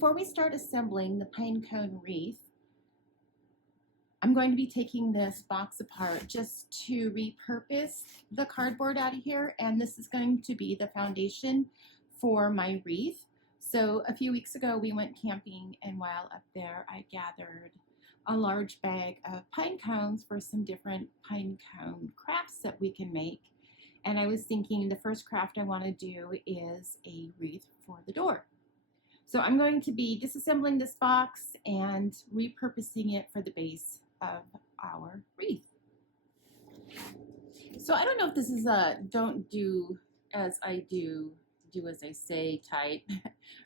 Before we start assembling the pine cone wreath, I'm going to be taking this box apart just to repurpose the cardboard out of here, and this is going to be the foundation for my wreath. So a few weeks ago we went camping, and while up there I gathered a large bag of pine cones for some different pine cone crafts that we can make. And I was thinking the first craft I want to do is a wreath for the door. So I'm going to be disassembling this box and repurposing it for the base of our wreath. So I don't know if this is a don't do as I do, do as I say type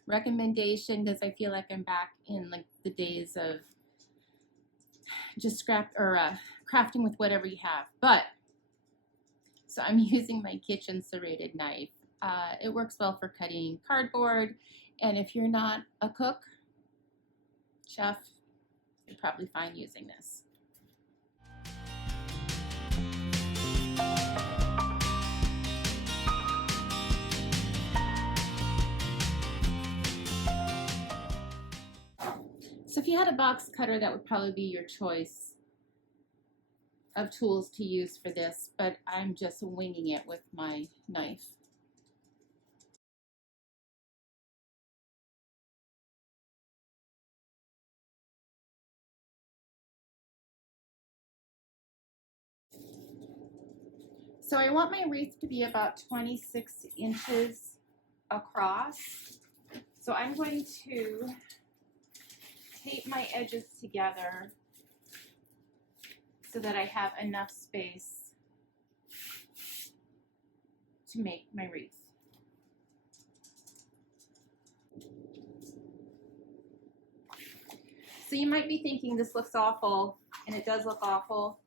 recommendation, because I feel like I'm back in like the days of just crafting with whatever you have. But so I'm using my kitchen serrated knife. It works well for cutting cardboard, and if you're not a cook, chef, you're probably fine using this. So if you had a box cutter, that would probably be your choice of tools to use for this, but I'm just winging it with my knife. So I want my wreath to be about 26 inches across. So I'm going to tape my edges together so that I have enough space to make my wreath. So you might be thinking this looks awful, and it does look awful,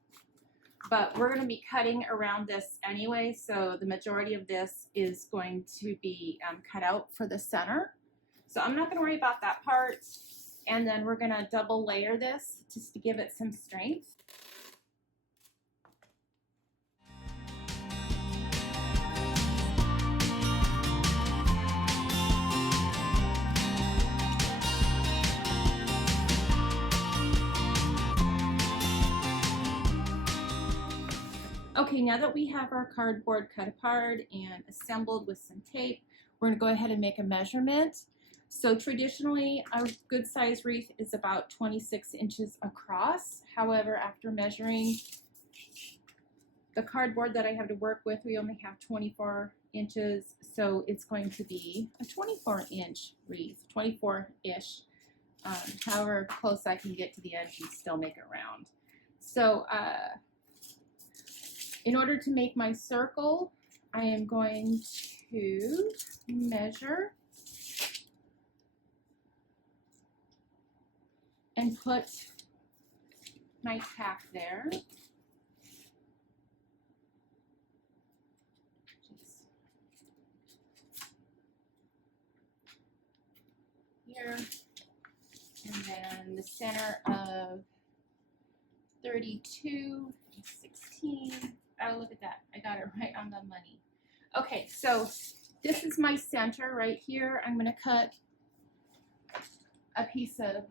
but we're going to be cutting around this anyway, so the majority of this is going to be cut out for the center. So I'm not going to worry about that part, and then we're going to double layer this just to give it some strength. Okay, now that we have our cardboard cut apart and assembled with some tape, we're going to go ahead and make a measurement. So traditionally, a good size wreath is about 26 inches across. However, after measuring the cardboard that I have to work with, we only have 24 inches. So it's going to be a 24-inch wreath, 24-ish, however close I can get to the edge and still make it round. So in order to make my circle, I am going to measure and put my tack there. Just here. And then the center of 32, 16. Oh, look at that. I got it right on the money. Okay, so this is my center right here. I'm going to cut a piece of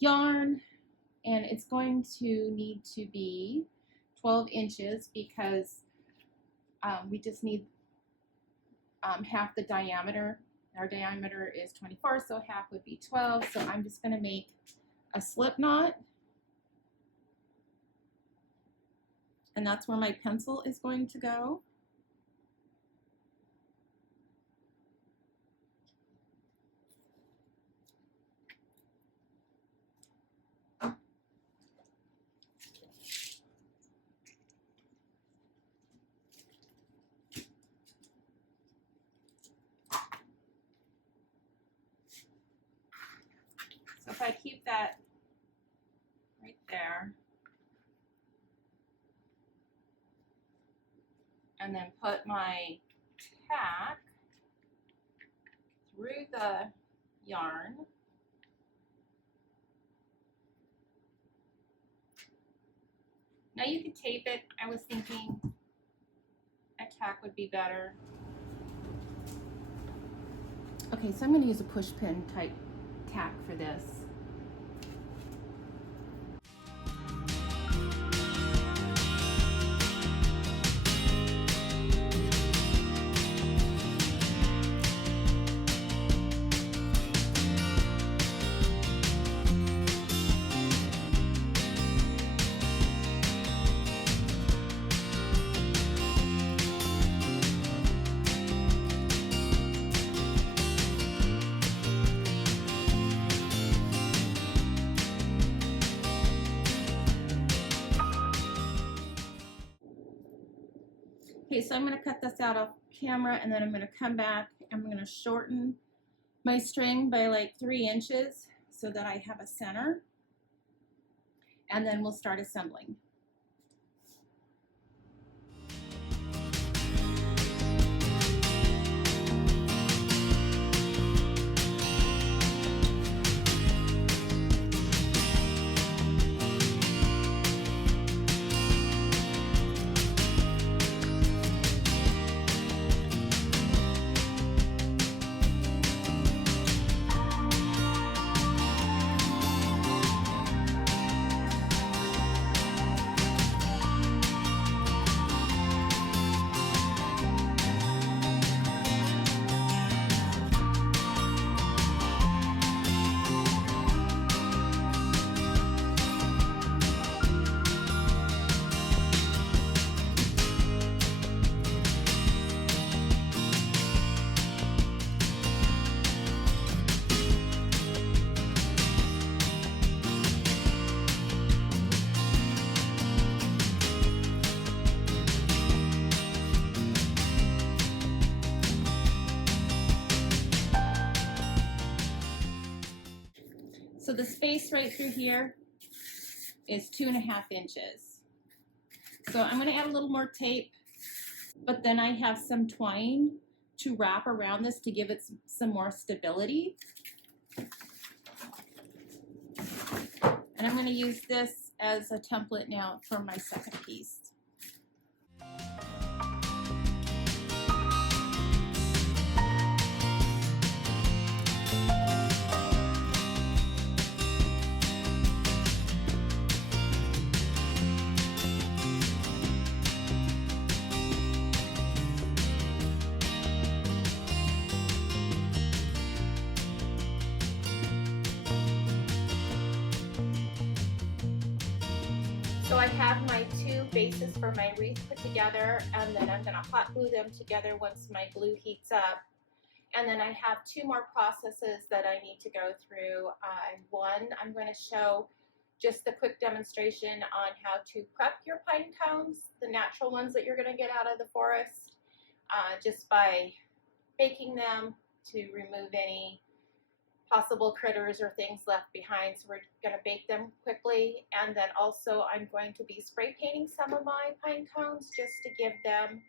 yarn, and it's going to need to be 12 inches because we just need half the diameter. Our diameter is 24, so half would be 12. So I'm just going to make a slip knot. And that's where my pencil is going to go. So if I keep that right there, and then put my tack through the yarn. Now you could tape it. I was thinking a tack would be better. Okay, so I'm going to use a push pin type tack for this. Okay, so I'm going to cut this out off camera, and then I'm going to come back and I'm going to shorten my string by like 3 inches so that I have a center, and then we'll start assembling. So the space right through here is 2.5 inches. So I'm going to add a little more tape, but then I have some twine to wrap around this to give it some more stability. And I'm going to use this as a template now for my second piece. So I have my 2 bases for my wreath put together, and then I'm going to hot glue them together once my glue heats up. And then I have 2 more processes that I need to go through. One, I'm going to show just the quick demonstration on how to prep your pine cones, the natural ones that you're going to get out of the forest, just by baking them to remove any possible critters or things left behind. So we're going to bake them quickly, and then also I'm going to be spray painting some of my pine cones just to give them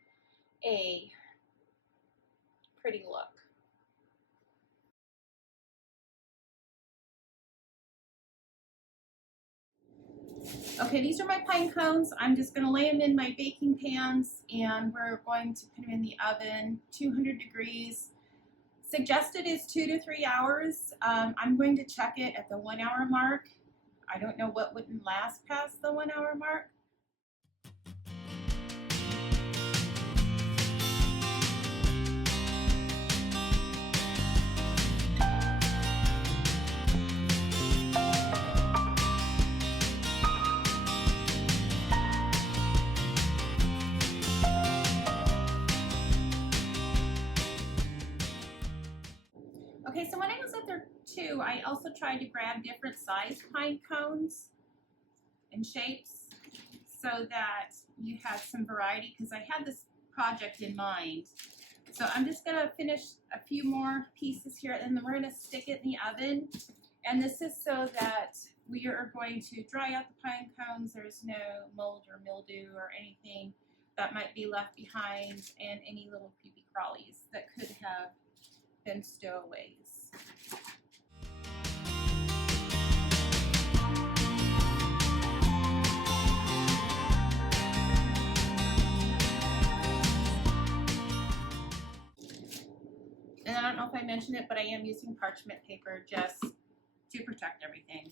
a pretty look. Okay, these are my pine cones. I'm just going to lay them in my baking pans, and we're going to put them in the oven, 200 degrees. Suggested is 2 to 3 hours. I'm going to check it at the 1 hour mark. I don't know what wouldn't last past the 1 hour mark. Okay, so when I was at there too, I also tried to grab different size pine cones and shapes so that you had some variety, because I had this project in mind. So I'm just going to finish a few more pieces here, and then we're going to stick it in the oven. And this is so that we are going to dry out the pine cones. There's no mold or mildew or anything that might be left behind, and any little creepy crawlies that could have been stowaways. And I don't know if I mentioned it, but I am using parchment paper just to protect everything.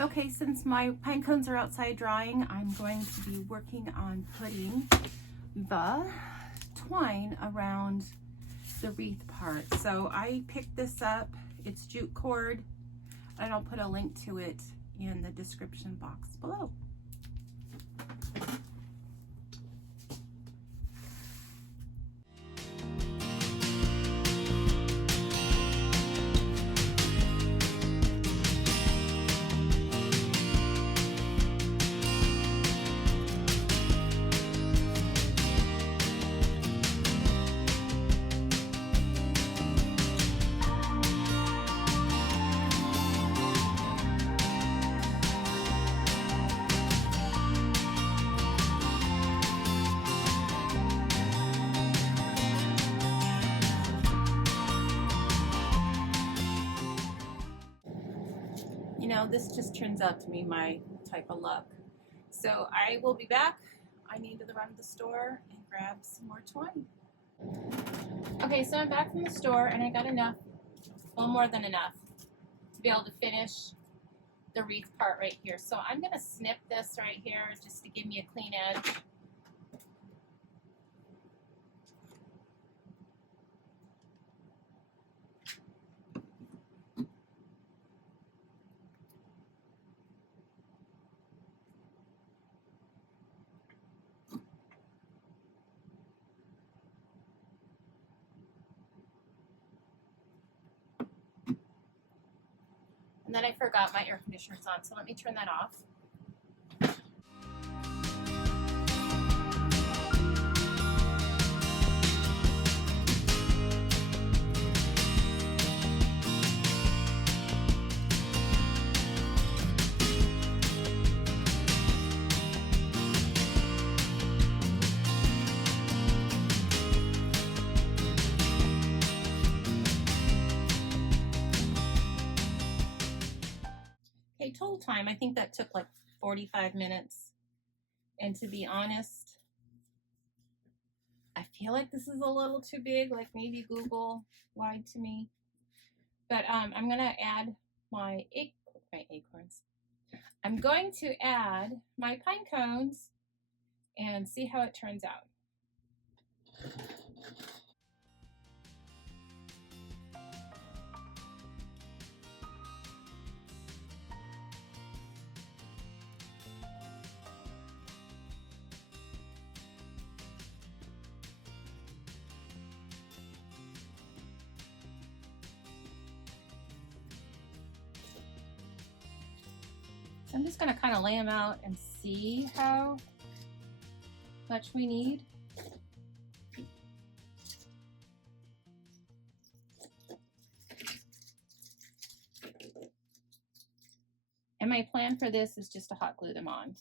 Okay, since my pine cones are outside drying, I'm going to be working on putting the twine around the wreath part. So I picked this up, it's jute cord, and I'll put a link to it in the description box below. You know, this just turns out to be my type of luck. So I will be back. I need to run to the store and grab some more twine. Okay, so I'm back from the store and I got enough, well, more than enough, to be able to finish the wreath part right here. So I'm going to snip this right here just to give me a clean edge. And then I forgot my air conditioner's on, so let me turn that off. Okay, total time, I think that took like 45 minutes. And to be honest, I feel like this is a little too big, like maybe Google lied to me. But I'm gonna add my acorns. I'm going to add my pine cones and see how it turns out. So I'm just going to kind of lay them out and see how much we need. And my plan for this is just to hot glue them on.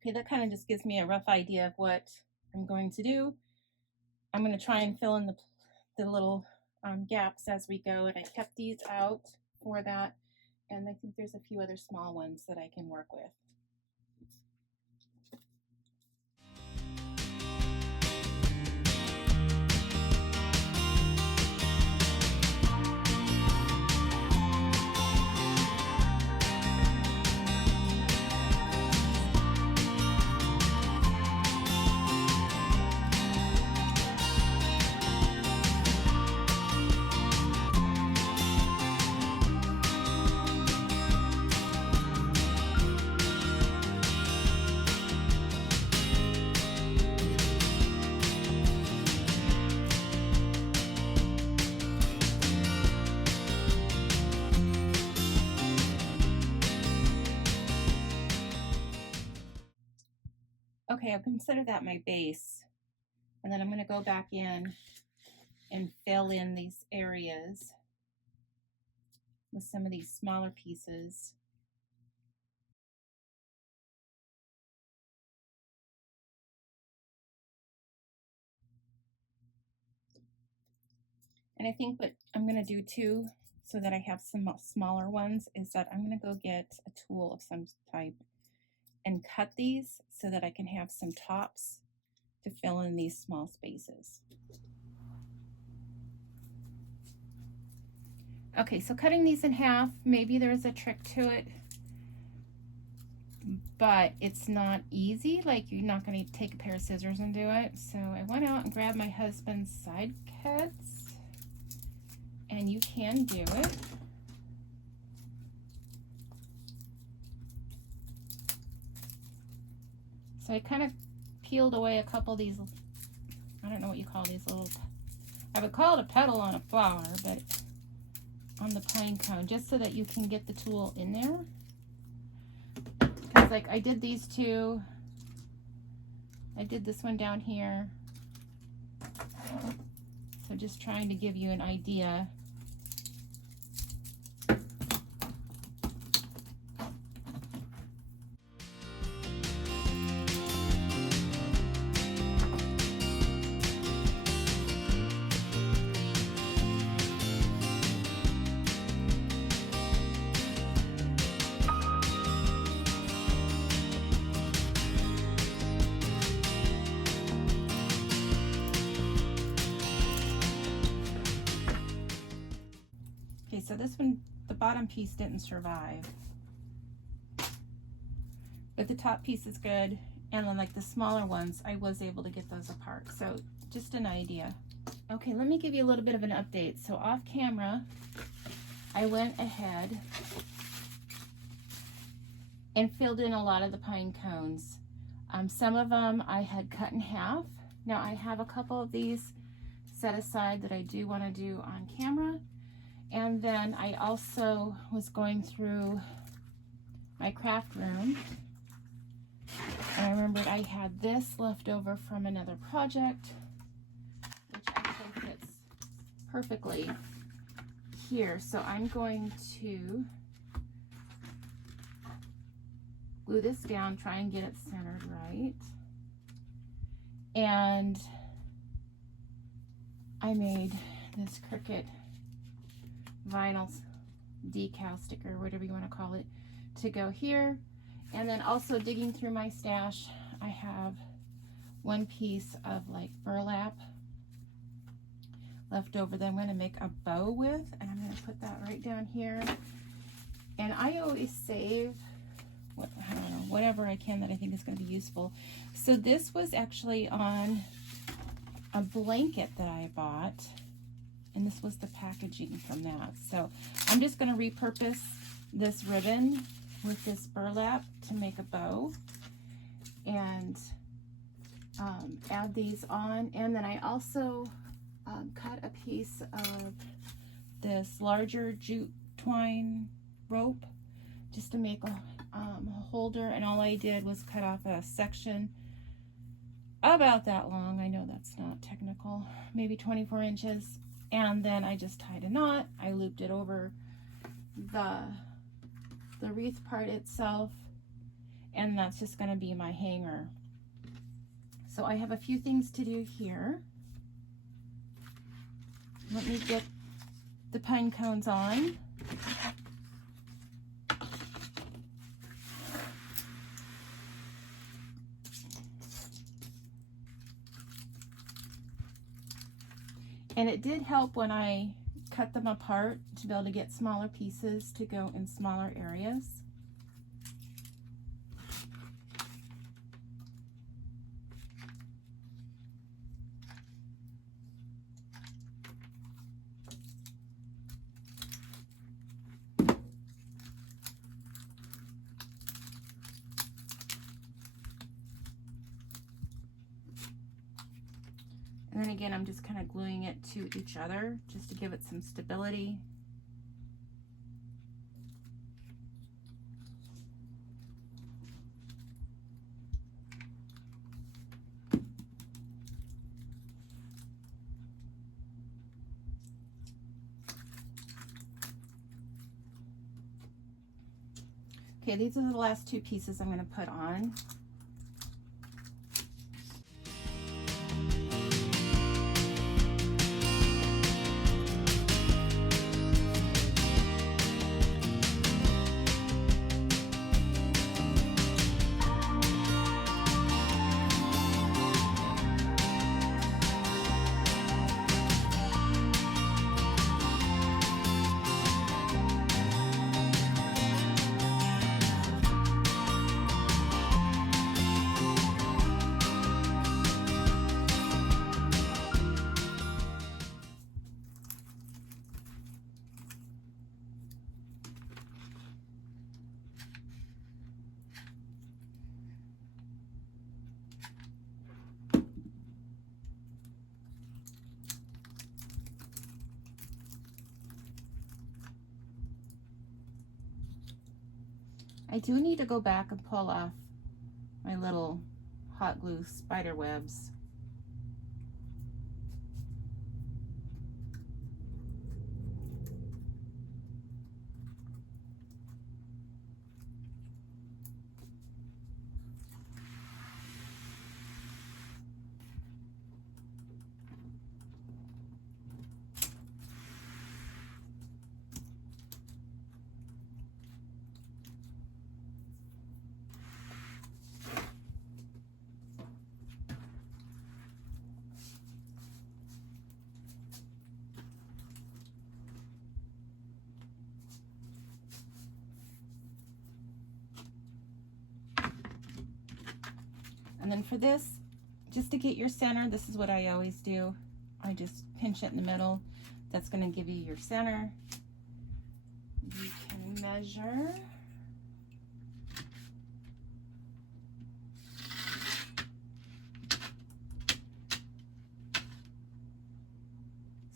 Okay, that kind of just gives me a rough idea of what I'm going to do. I'm going to try and fill in the little gaps as we go, and I kept these out for that, and I think there's a few other small ones that I can work with. Okay, I'll consider that my base. And then I'm going to go back in and fill in these areas with some of these smaller pieces. And I think what I'm going to do too, so that I have some smaller ones, is that I'm going to go get a tool of some type and cut these so that I can have some tops to fill in these small spaces. Okay, so cutting these in half, maybe there's a trick to it, but it's not easy. Like, you're not going to take a pair of scissors and do it. So I went out and grabbed my husband's side cuts, and you can do it. So I kind of peeled away a couple of these, I don't know what you call these little, I would call it a petal on a flower, but on the pine cone, just so that you can get the tool in there. Because like I did these two, I did this one down here. So just trying to give you an idea. Okay, so this one, the bottom piece didn't survive, but the top piece is good. And then like the smaller ones, I was able to get those apart. So just an idea. Okay, let me give you a little bit of an update. So off camera, I went ahead and filled in a lot of the pine cones. Some of them I had cut in half. Now I have a couple of these set aside that I do want to do on camera. And then I also was going through my craft room, and I remembered I had this left over from another project, which actually fits perfectly here. So I'm going to glue this down, try and get it centered right. And I made this Cricut vinyl decal sticker, whatever you want to call it, to go here. And then also digging through my stash, I have one piece of like burlap left over that I'm going to make a bow with, and I'm going to put that right down here. And I always save I don't know, whatever I can that I think is going to be useful. So this was actually on a blanket that I bought, and this was the packaging from that. So I'm just going to repurpose this ribbon with this burlap to make a bow, and add these on. And then I also cut a piece of this larger jute twine rope just to make a holder, and all I did was cut off a section about that long. I know that's not technical, maybe 24 inches. And then I just tied a knot. I looped it over the wreath part itself, and that's just going to be my hanger. So I have a few things to do here. Let me get the pine cones on. And it did help when I cut them apart to be able to get smaller pieces to go in smaller areas. And then again, I'm just kind of gluing it to each other just to give it some stability. Okay, these are the last two pieces I'm going to put on. I do need to go back and pull off my little hot glue spider webs. And then for this, just to get your center, this is what I always do. I just pinch it in the middle. That's going to give you your center. You can measure.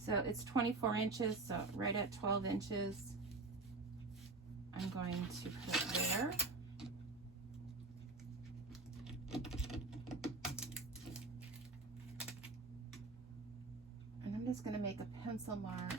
So it's 24 inches, so right at 12 inches, I'm going to put there. And I'm just going to make a pencil mark.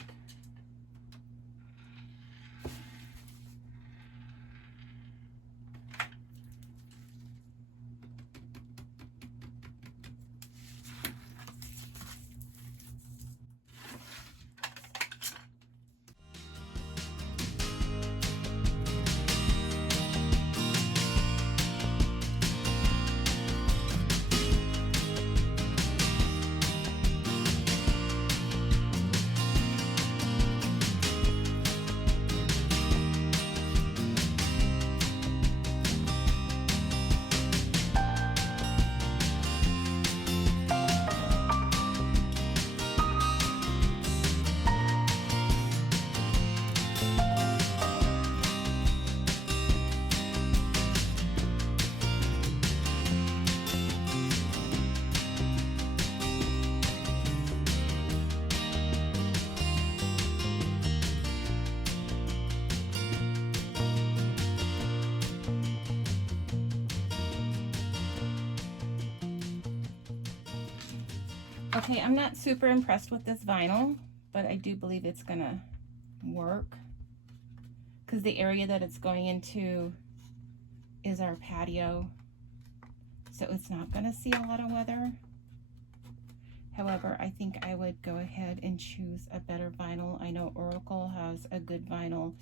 Okay, I'm not super impressed with this vinyl, but I do believe it's gonna work because the area that it's going into is our patio, so it's not gonna see a lot of weather. However, I think I would go ahead and choose a better vinyl. I know Oracle has a good vinyl,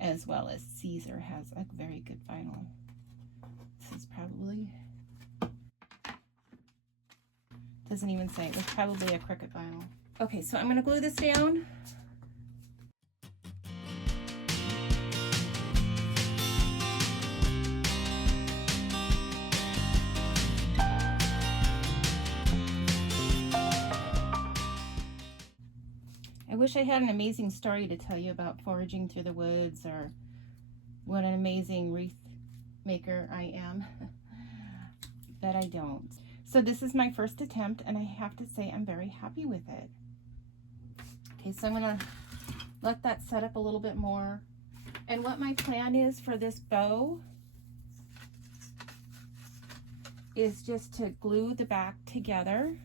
as well as Caesar has a very good vinyl. This is probably, doesn't even say, it was probably a Cricut vinyl. Okay, so I'm gonna glue this down. I wish I had an amazing story to tell you about foraging through the woods, or what an amazing wreath maker I am, but I don't. So this is my first attempt, and I have to say I'm very happy with it. Okay, so I'm gonna let that set up a little bit more. And what my plan is for this bow is just to glue the back together.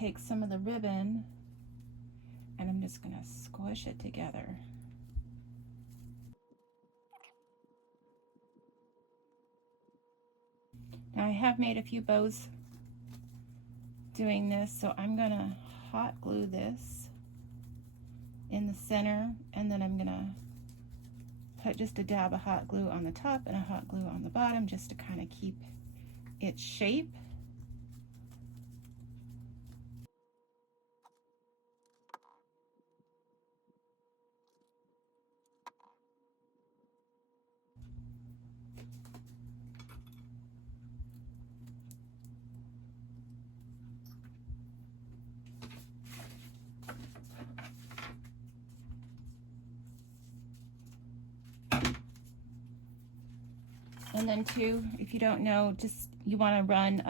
take some of the ribbon and I'm just going to squish it together. Now I have made a few bows doing this, so I'm going to hot glue this in the center, and then I'm going to put just a dab of hot glue on the top and a hot glue on the bottom just to kind of keep its shape. And then too, if you don't know, just you want to run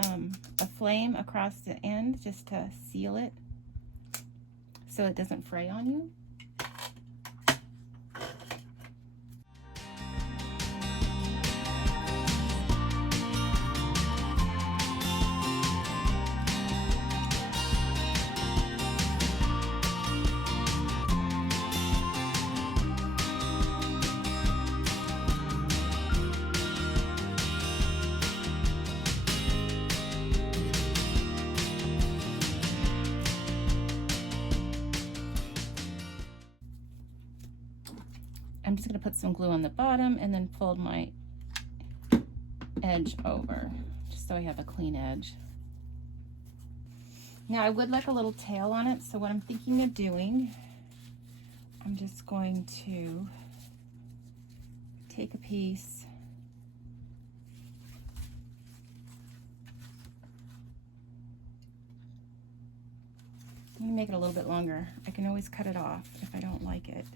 a flame across the end just to seal it so it doesn't fray on you. I'm just going to put some glue on the bottom and then fold my edge over just so I have a clean edge. Now I would like a little tail on it, so what I'm thinking of doing, I'm just going to take a piece I'm going to make it a little bit longer. I can always cut it off if I don't like it.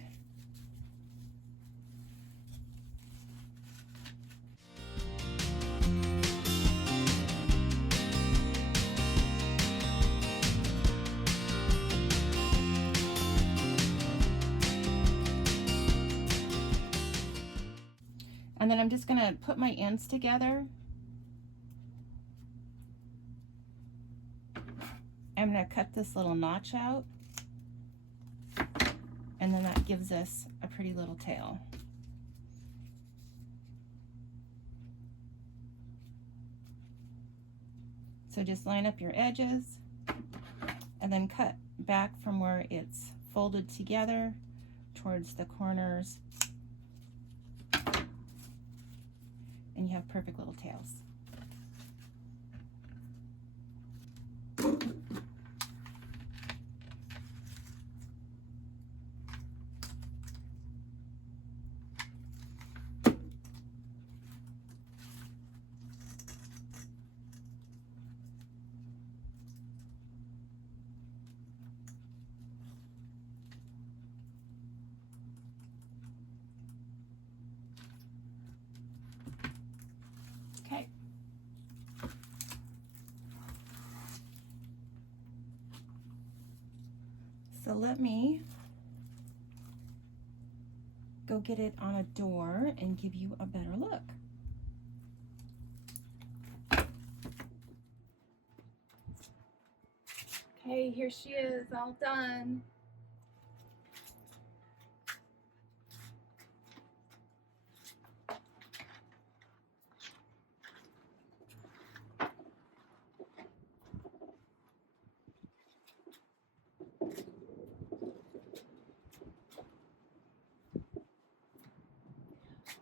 And then I'm just going to put my ends together. I'm going to cut this little notch out, and then that gives us a pretty little tail. So just line up your edges and then cut back from where it's folded together towards the corners, and you have perfect little tails. Okay. So let me go get it on a door and give you a better look. Okay, here she is, all done.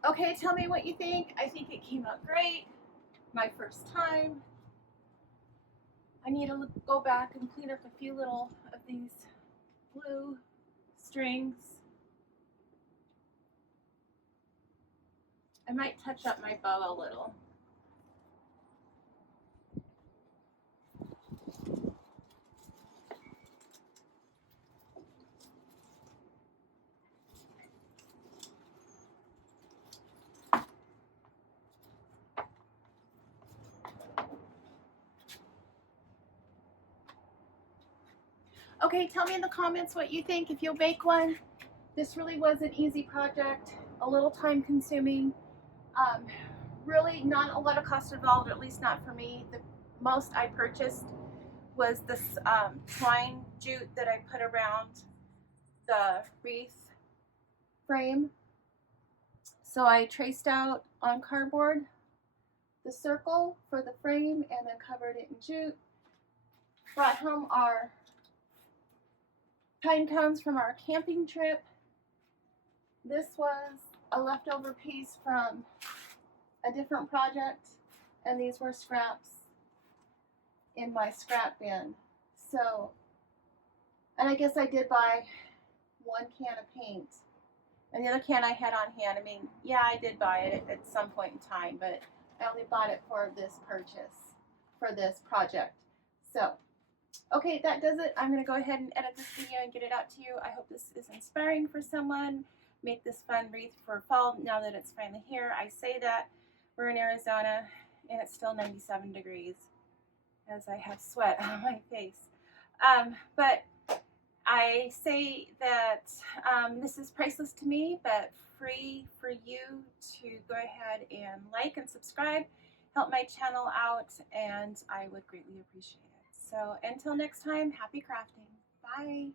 Okay, tell me what you think. I think it came out great. My first time. I need to go back and clean up a few little of these blue strings. I might touch up my bow a little. Okay, tell me in the comments what you think, if you'll bake one. This really was an easy project, a little time consuming. Really not a lot of cost involved, at least not for me. The most I purchased was this twine jute that I put around the wreath frame. So I traced out on cardboard the circle for the frame and then covered it in jute. Brought home our pine cones from our camping trip. This was a leftover piece from a different project, and these were scraps in my scrap bin. So, and I guess I did buy 1 can of paint, and the other can I had on hand. I mean, yeah, I did buy it at some point in time, but I only bought it for this purchase, for this project. So, okay, that does it. I'm going to go ahead and edit this video and get it out to you. I hope this is inspiring for someone. Make this fun wreath for fall now that it's finally here. I say that we're in Arizona and it's still 97 degrees as I have sweat on my face. But I say that this is priceless to me, but free for you to go ahead and like and subscribe, help my channel out, and I would greatly appreciate it. So until next time, happy crafting. Bye.